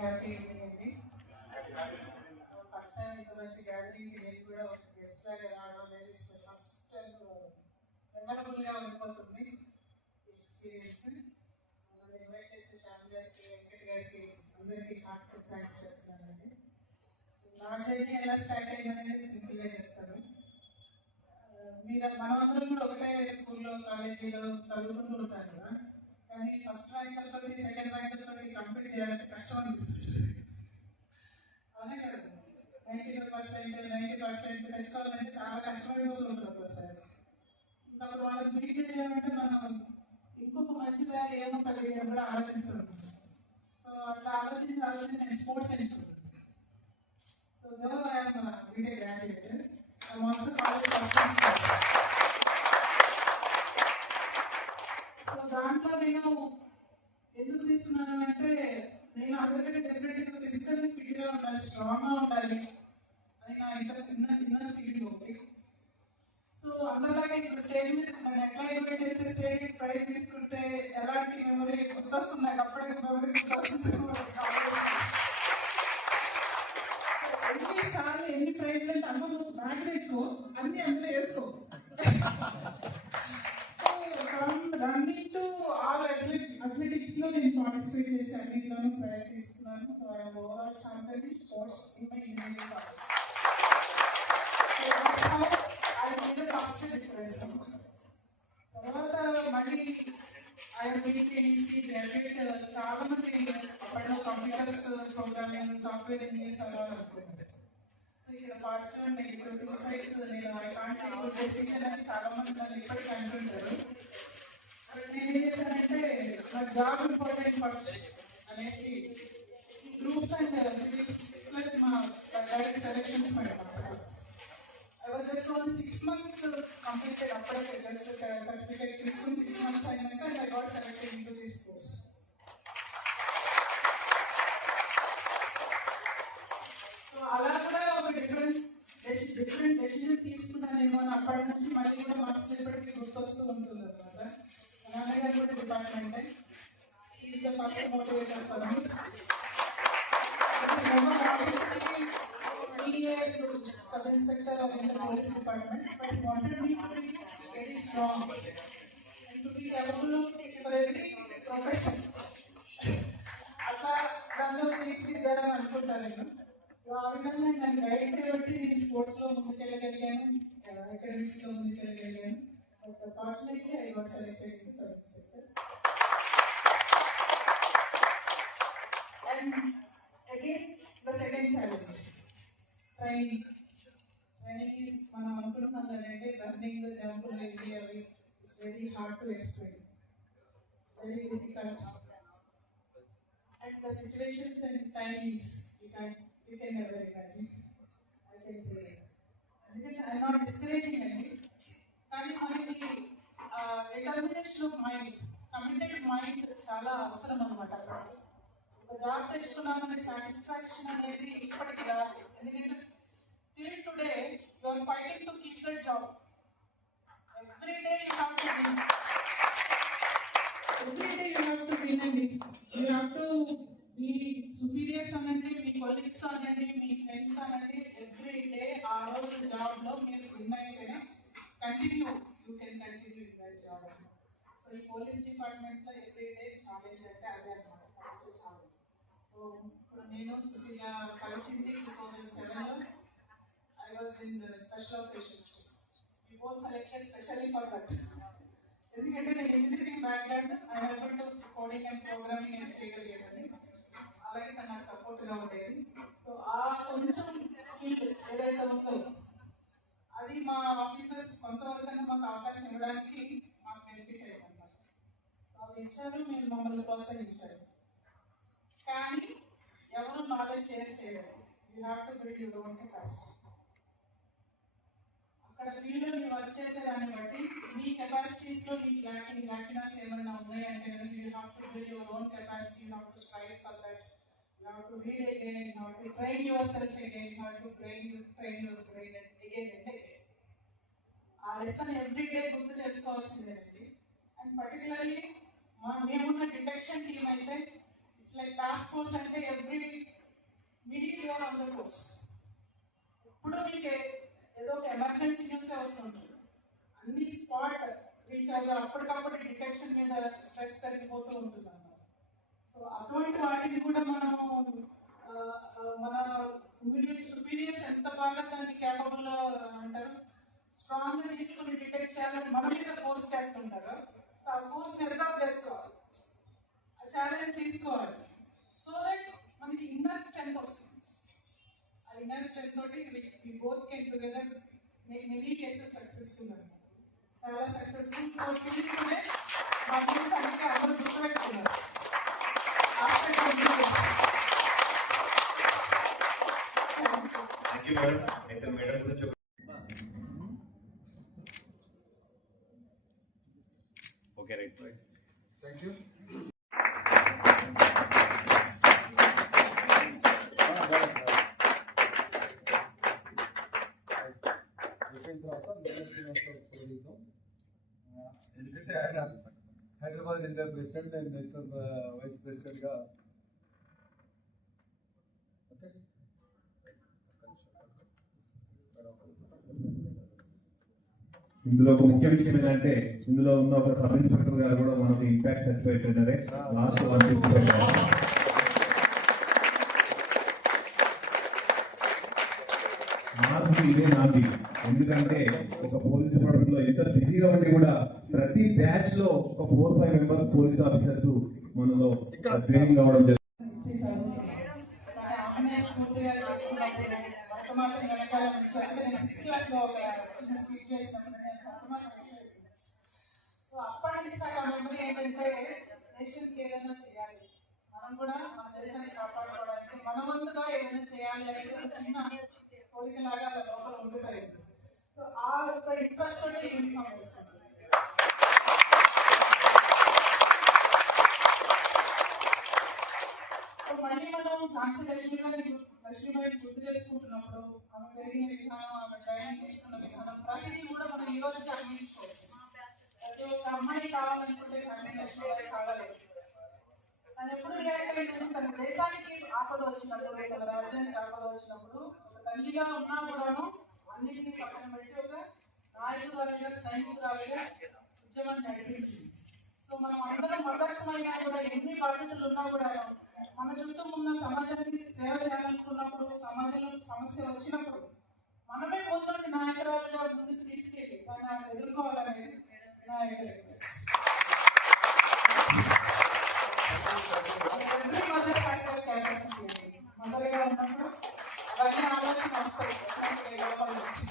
Happy evening అండి. First time ఇంత మంచి గ్యాదరింగ్ నేను కూడా గెస్ట్ లాగా రావడం అనేది ఫస్ట్ టైం మెమరబుల్గా ఉండిపోతుంది ఎక్స్పీరియన్స్. నన్ను ఇన్వైట్ చేసిన శ్యామ్ గారికి, వెంకట్ గారికి అందరికీ హార్ట్ఫుల్ థ్యాంక్స్ చెప్తున్నానండి. నా జర్నీ ఎలా స్టార్ట్ అయిందనేది సింపుల్గా చెప్తాను. మనమందరం కూడా ఒకటే స్కూల్లో కాలేజీలో చదువుకుంటూ ఉంటారు కదా, కానీ ఫస్ట్ ర్యాంకులతో సెకండ్ ర్యాంకులతో కంప్లీట్ చేయాలంటే కష్టం అనిపిస్తుంది. అవునే కదా, 90% తెచ్చుకోవాలంటే చాలా కష్టమైపోతూ ఉంటుంది ఒకసారి. ఇంకా వాళ్ళకి బీట్ చేయాలంటే మనం ఇంకొక మంచి దారి ఏముంటుంది అని కూడా ఆలోచిస్తున్నాం. సో అట్లా ఆలోచించి నేను స్పోర్ట్స్ ఎంచుకున్నాను. So though I'm BTech graduate, I'm also college person. So దాంట్లో నేను ఎందుకు తీసుకున్నాను అంటే, నేను అందరికంటే డెఫినెట్గా ఫిజికల్లీ ఫిట్గా ఉండాలి, స్ట్రాంగ్గా ఉండాలి అని నా ఇన్నర్ ఫీలింగ్ ఒకటి. సో అందరిలాగా ఇప్పుడు స్టేజ్ మీద నేను ఎట్లా ఇన్వైట్ చేస్తే స్టేజ్ ప్రైజ్ తీసుకుంటే ఎలాంటి మెమరీ గుర్తొస్తుంది, నాకు అప్పుడే మెమరీ గుర్తొస్తుంది. ఎన్నిసార్లు ఎన్ని ప్రైజ్లు అంటే అమ్మ నువ్వు బ్యాగ్ తెచ్చుకో, అన్ని అందులో వేసుకో. So from running to all athletics లో నేను పార్టిసిపేట్ చేసి అన్నింటిలోనూ ప్రైజ్ తీసుకున్నాను. So I'm overall champion in sports in my engineering college. First difference తర్వాత మళ్ళీ ఐఎంఈసి గ్రాడ్యుయేట్ చాలా మంది అప్పట్లో computers programming software engineers అవ్వాలనుకుంటున్నారు. So ఇక్కడ పాజిటివ్ నెగిటివ్ టూ సైడ్స్ నేను ఐకాంట్ డెసిషన్ అని చాలా మంది నన్ను ఇప్పటికీ అంటుంటారు. నేను ఏం చేశానంటే నాకు జాబ్ ఇంపార్టెంట్ ఫస్ట్ అనేసి గ్రూప్స్ అండ్ సివిల్స్ ప్లస్ మా direct selections madam. I was just only 6 months completed after just certificate తీసుకుని 6 months అయినాక and I got selected into this course. So అలా కూడా ఒక డిఫరెంట్ డెసిషన్ తీసుకున్నానేమో అని అప్పటి నుంచి మళ్ళీ కూడా మనసులో ఇప్పటికీ గుర్తొస్తూ ఉంటుంది అనమాట. నాన్నగారు కూడా డిపార్ట్మెంటే, is the first motivator for me. Sub Inspector in the police department, but he wanted me to be very strong and to be capable of every profession. అట్లా దానిలో తీర్చిదిద్దారని అనుకుంటాను నేను. సో ఆ విధంగా నన్ను గైడ్ చేయబట్టి నేను స్పోర్ట్స్లో ముందుకెళ్ళగలిగాను, అకాడమిక్స్లో ముందుకెళ్ళగలిగాను. But fortunately I got selected in sub inspector. And again the second challenge training. Training is మనం అనుకుంటున్నాం కదండి, రన్నింగ్ జంపులు ఇవి అవి it's very hard to explain, it's very difficult and the situations and timings you can never imagine. I can say ఎందుకంటే I not discouraging అండి, కానీ మనకి determination of mind, committed mind చాలా అవసరం అనమాట. అక్కడ ఒక జాబ్ తెచ్చుకున్నామనే సాటిస్ఫాక్షన్ అనేది ఇప్పటికీ రాదు. ఎందుకంటే till today you are fighting to keep the job. Every day you have to win. And you have to be superiors అనండి, మీ కొలీగ్స్ అనండి, మీ ఫ్రెండ్స్ అనండి. ఎవ్రీ డే ఆ రోజు జాబ్లో మీరు విన్ అయితేనే you can continue in that job. So ఈ police డిపార్ట్మెంట్లో ఎవ్రీ డే ఛాలెంజ్ అంటే అదే అనమాట, ఫస్ట్ ఛాలెంజ్. సో ఇప్పుడు నేను సుశీల కలిసింది 2007లో. I was in the special operations team. We both selected specially for that. ఎందుకంటే నేను engineering background, I have to coding and programming అని చేయగలిగేదని, అలాగే తను నాకు సపోర్ట్గా ఉండేది. సో ఆ కొంచెం స్కిల్ ఏదైతే ఉందో అది మా ఆఫీసర్స్ కొంతవరకు మాకు అవకాశం ఇవ్వడానికి మాకు బెనిఫిట్ అయ్యిందన్నమాట. సో అది ఇచ్చారు, మీరు మమ్మల్ని ప్రోత్సహించారు. కానీ ఎవరు నాలెడ్జ్ షేర్ చేయలేదు. You have to build your own capacity. అక్కడ ఫీల్డ్లో మీరు వర్క్ చేసేదాన్ని బట్టి మీ కెపాసిటీస్లో మీకు ల్యాకినర్స్ ఏమైనా ఉన్నాయంటే you have to build your own capacity, you have to strive for that, you have to read again, you have to train your self again, you have to train your brain again and again. ఆ lesson every day గుర్తు చేసుకోవాల్సిందేనండి. And particularly మేమున్న detection team అయితే it's like task force అంటే every on the course. ఇప్పుడు మీకు ఏదో ఒక emergency న్యూసే వస్తుంటుంది, అన్ని స్పాట్ రీఛార్జ్ అప్పటికప్పుడు డిటెక్షన్ మీద స్ట్రెస్ పెరిగిపోతూ ఉంటుంది అన్నమాట. సో అటువంటి వాటిని కూడా మనము మన ఇమ్మీడియట్ సుపీరియర్స్ ఎంత బాగా దాన్ని క్యాపబుల్ అంటారు స్ట్రాంగ్ గా తీసుకుని డిటెక్ట్ చేయాలని మన మీద ఫోర్స్ చేస్తుంటారు. సో ఆ ఫోర్స్ అబ్జర్వ్ చేసుకోవాలి, ఆ ఛాలెంజ్ తీసుకోవాలి. సో దట్ మనకి ఇన్నర్ స్ట్రెంత్ వస్తుంది. ఆ ఇన్నర్ స్ట్రెంత్ తోటి we both can together make many cases successful అన్నమాట, చాలా సక్సెస్ఫుల్. సో టీవీలోనే మా టీమ్స్ అంటే అందరూ గుర్తుపెట్టుకున్నారు. Thank you, madam. Next, madam, guరించి okay, right. Thank you. ఎందుకంటే ఆయన Hyderabad inter president and national vice ప్రెసిడెంట్గా ఇందులో ఒక ముఖ్య విషయం ఏంటంటే ఇందులో ఉన్న ఒక సబ్ ఇన్స్పెక్టర్ గారు కూడా మనకు ఇంపాక్ట్ సర్టిఫికేట్ ఏంటంటే లాస్ట్ 155 మార్పు ఇదే నాది. ఎందుకంటే ఒక పోలీస్ డిపార్ట్మెంట్ లో ఎంత బిజీగా ఉండి కూడా ప్రతి బ్యాచ్ లో ఒక 4-5 మెంబర్స్ పోలీస్ ఆఫీసర్స్ మనలో ట్రైనింగ్ అవ్వడం జరిగింది. సో అప్పటి నుంచి నాకు ఆ మెమరీ ఏంటంటే దేశానికి ఏదైనా చేయాలి, మనం కూడా మన దేశాన్ని కాపాడుకోవడానికి మన వంతుగా ఏదైనా చేయాలి అనేది ఒక చిన్న కోరికలాగా లోపల ఉండిపోయింది. సో ఆ యొక్క ఇంట్రెస్ట్ తోటి యూనిఫామ్ వేసుకుంటాం. సో మళ్ళీ మనం లక్ష్మీబాయిని గుర్తు చేసుకుంటున్నప్పుడు ఆమె పెరిగిన విధానం, ఆమె ట్రైనింగ్ తీసుకున్న విధానం ప్రతిదీ కూడా మనం ఈ రోజుకి అందించుకోవచ్చు. ప్రతి ఒక్క అమ్మాయి కావాలనుకుంటే లక్ష్మీబాయి కావాలి. తను ఎప్పుడు రియాక్ట్ అయిందని తన దేశానికి ఆపద వచ్చినప్పుడు, తన రాజ్యానికి ఆపద వచ్చినప్పుడు ఒక తల్లిగా ఉన్నా కూడాను అన్నింటినీ పక్కన పెట్టి ఒక నాయకురాలిగా సైనికురాలిగా ఉద్యమాన్ని నడిపించింది. సో మనం అందరం మదర్స్ అయినా కూడా ఎన్ని బాధ్యతలు ఉన్నా కూడా మన చుట్టూ ఉన్న సమాజానికి సేవ చేయాలనుకున్నప్పుడు, సమాజంలో సమస్య వచ్చినప్పుడు మనమే ముందుండి నాయకురాలుగా ముందుకు తీసుకెళ్ళి దాన్ని ఎదుర్కోవాలనేది నా యొక్క request. Every mother has their capacity. మదర్గా ఉన్నప్పుడు అవన్నీ ఆలోచన వస్తాయి లోపల నుంచి.